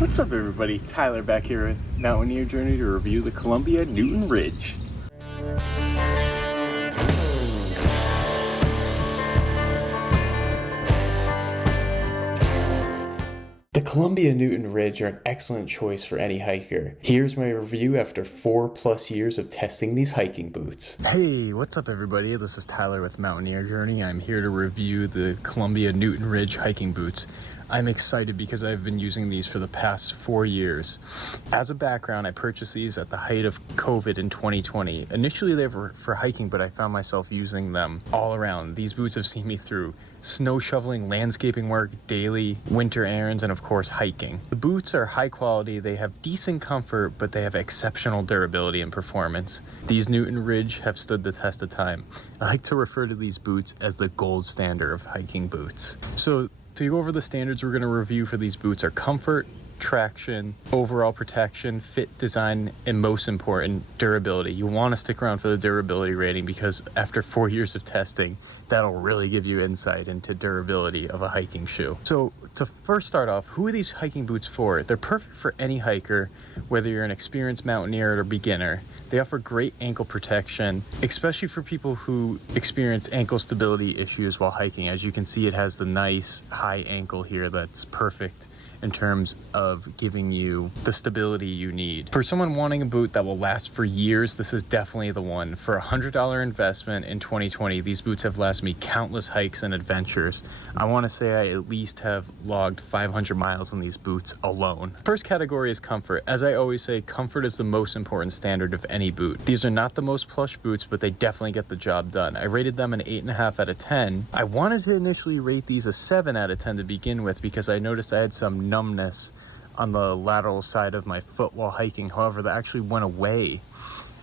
What's up everybody, Tyler back here with Mountaineer Journey to review the Columbia Newton Ridge. The Columbia Newton Ridge are an excellent choice for any hiker. Here's my review after 4+ years of testing these hiking boots. Hey, what's up everybody? This is Tyler with Mountaineer Journey. I'm here to review the Columbia Newton Ridge hiking boots. I'm excited because I've been using these for the past 4 years. As a background, I purchased these at the height of COVID in 2020. Initially they were for hiking, but I found myself using them all around. These boots have seen me through snow shoveling, landscaping work, daily winter errands, and of course hiking. The boots are high quality, they have decent comfort, but they have exceptional durability and performance. These Newton Ridge have stood the test of time. I like to refer to these boots as the gold standard of hiking boots. So to go over the standards we're going to review for these boots are comfort, traction, overall protection, fit, design, and most important, durability. You want to stick around for the durability rating because after 4 years of testing, that'll really give you insight into durability of a hiking shoe. So to first start off, who are these hiking boots for? They're perfect for any hiker, whether you're an experienced mountaineer or beginner. They offer great ankle protection, especially for people who experience ankle stability issues while hiking. As you can see, it has the nice high ankle here that's perfect in terms of giving you the stability you need. For someone wanting a boot that will last for years, this is definitely the one. For a $100 investment in 2020, these boots have lasted me countless hikes and adventures. I want to say I at least have logged 500 miles in these boots alone. First category is comfort. As I always say, comfort is the most important standard of any boot. These are not the most plush boots, but they definitely get the job done. I rated them an 8.5 out of 10. I wanted to initially rate these a 7 out of 10 to begin with because I noticed I had some numbness on the lateral side of my foot while hiking. However, that actually went away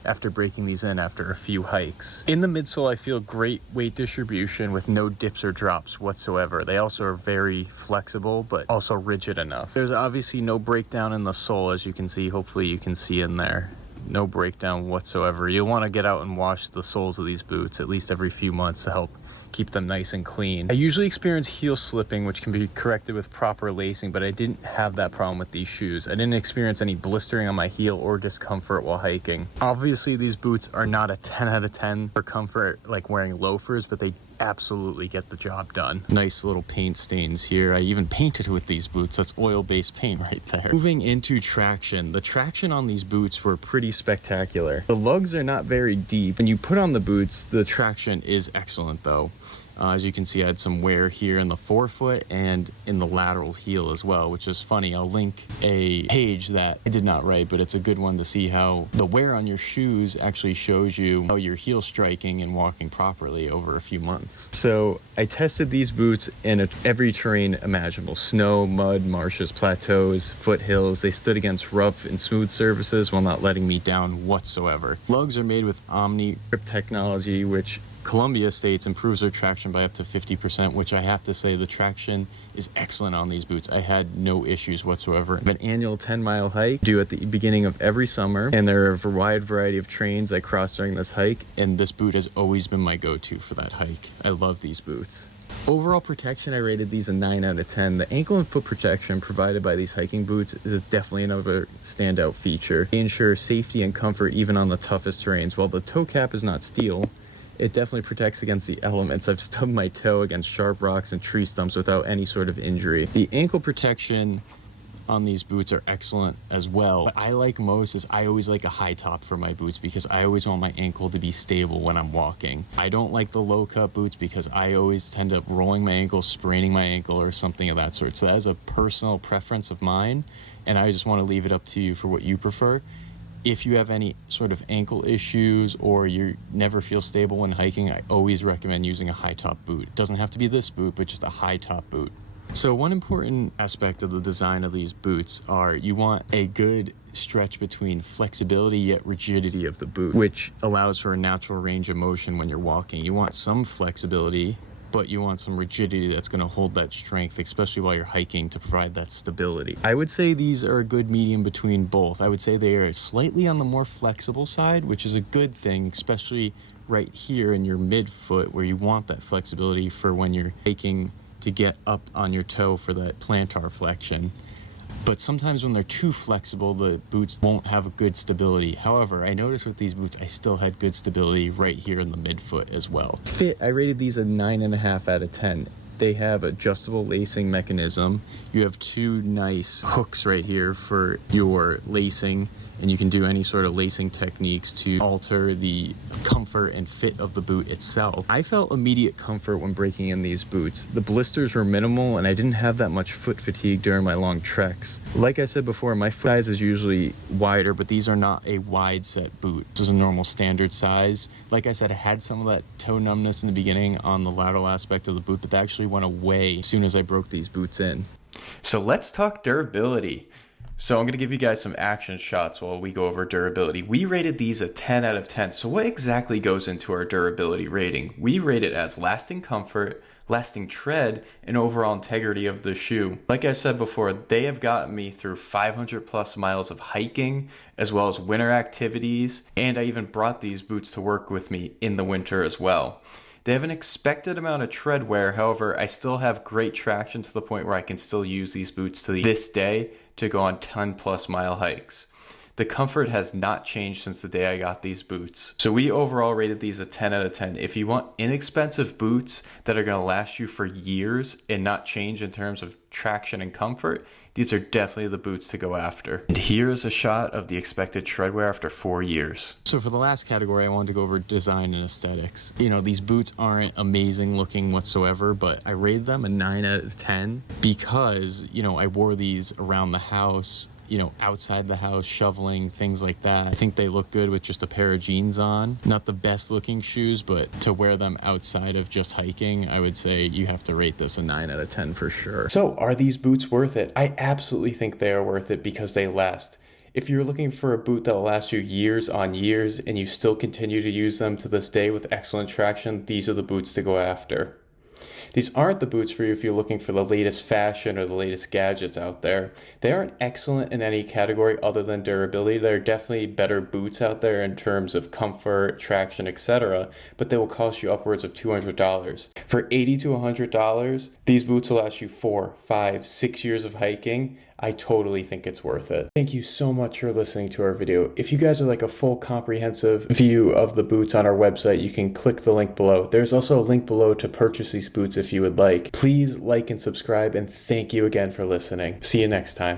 after breaking these in after a few hikes. In the midsole, I feel great weight distribution with no dips or drops whatsoever. They also are very flexible, but also rigid enough. There's obviously no breakdown in the sole, as you can see. Hopefully you can see in there. No breakdown whatsoever. You'll want to get out and wash the soles of these boots at least every few months to help keep them nice and clean. I usually experience heel slipping, which can be corrected with proper lacing, but I didn't have that problem with these shoes. I didn't experience any blistering on my heel or discomfort while hiking. Obviously, these boots are not a 10 out of 10 for comfort like wearing loafers, but they absolutely get the job done. Nice little paint stains here. I even painted with these boots. That's oil-based paint right there. Moving into traction. The traction on these boots were pretty spectacular. The lugs are not very deep. When you put on the boots, the traction is excellent though. As you can see, I had some wear here in the forefoot and in the lateral heel as well, which is funny. I'll link a page that I did not write, but it's a good one to see how the wear on your shoes actually shows you how your heel striking and walking properly over a few months. So I tested these boots in every terrain imaginable: snow, mud, marshes, plateaus, foothills. They stood against rough and smooth surfaces while not letting me down whatsoever. Lugs are made with Omni grip technology, which Columbia states improves their traction by up to 50%, which I have to say the traction is excellent on these boots. I had no issues whatsoever. I have an annual 10-mile hike due at the beginning of every summer, and there are a wide variety of terrains I cross during this hike, and this boot has always been my go-to for that hike. I love these boots. Overall protection, I rated these a 9 out of 10. The ankle and foot protection provided by these hiking boots is definitely another standout feature. They ensure safety and comfort even on the toughest terrains. While the toe cap is not steel, it definitely protects against the elements. I've stubbed my toe against sharp rocks and tree stumps without any sort of injury. The ankle protection on these boots are excellent as well. What I like most is I always like a high top for my boots because I always want my ankle to be stable when I'm walking. I don't like the low cut boots because I always tend up rolling my ankle, spraining my ankle, or something of that sort. So that is a personal preference of mine, and I just want to leave it up to you for what you prefer. If you have any sort of ankle issues or you never feel stable when hiking, I always recommend using a high top boot. It doesn't have to be this boot, but just a high top boot. So one important aspect of the design of these boots are you want a good stretch between flexibility yet rigidity of the boot, which allows for a natural range of motion when you're walking. You want some flexibility, but you want some rigidity that's going to hold that strength, especially while you're hiking, to provide that stability. I would say these are a good medium between both. I would say they are slightly on the more flexible side, which is a good thing, especially right here in your midfoot where you want that flexibility for when you're hiking to get up on your toe for that plantar flexion. but sometimes when they're too flexible, the boots won't have a good stability. However, I noticed with these boots, I still had good stability right here in the midfoot as well. Fit, I rated these a 9.5 out of 10. They have adjustable lacing mechanism. You have two nice hooks right here for your lacing, and you can do any sort of lacing techniques to alter the comfort and fit of the boot itself. I felt immediate comfort when breaking in these boots. The blisters were minimal and I didn't have that much foot fatigue during my long treks. Like I said before, my foot size is usually wider, but these are not a wide set boot. This is a normal standard size. Like I said, I had some of that toe numbness in the beginning on the lateral aspect of the boot, but that actually went away as soon as I broke these boots in. So let's talk durability. So I'm going to give you guys some action shots while we go over durability. We rated these a 10 out of 10. So what exactly goes into our durability rating? We rate it as lasting comfort, lasting tread, and overall integrity of the shoe. Like I said before, they have gotten me through 500 plus miles of hiking, as well as winter activities, and I even brought these boots to work with me in the winter as well. They have an expected amount of tread wear, however, I still have great traction to the point where I can still use these boots to this day to go on 10 plus mile hikes. The comfort has not changed since the day I got these boots. So we overall rated these a 10 out of 10. If you want inexpensive boots that are going to last you for years and not change in terms of traction and comfort, these are definitely the boots to go after. And here is a shot of the expected tread wear after 4 years. So for the last category, I wanted to go over design and aesthetics. You know, these boots aren't amazing looking whatsoever, but I rated them a 9 out of 10 because, you know, I wore these around the house, you know, outside the house, shoveling, things like that. I think they look good with just a pair of jeans on. Not the best looking shoes, but to wear them outside of just hiking, I would say you have to rate this a 9 out of 10 for sure. So are these boots worth it? I absolutely think they are worth it because they last. If you're looking for a boot that will last you years on years and you still continue to use them to this day with excellent traction, these are the boots to go after. These aren't the boots for you if you're looking for the latest fashion or the latest gadgets out there. They aren't excellent in any category other than durability. There are definitely better boots out there in terms of comfort, traction, etc., but they will cost you upwards of $200. For $80 to $100, these boots will last you 4, 5, 6 years of hiking. I totally think it's worth it. Thank you so much for listening to our video. If you guys would like a full comprehensive view of the boots on our website, you can click the link below. There's also a link below to purchase these boots if you would like. Please like and subscribe, and thank you again for listening. See you next time.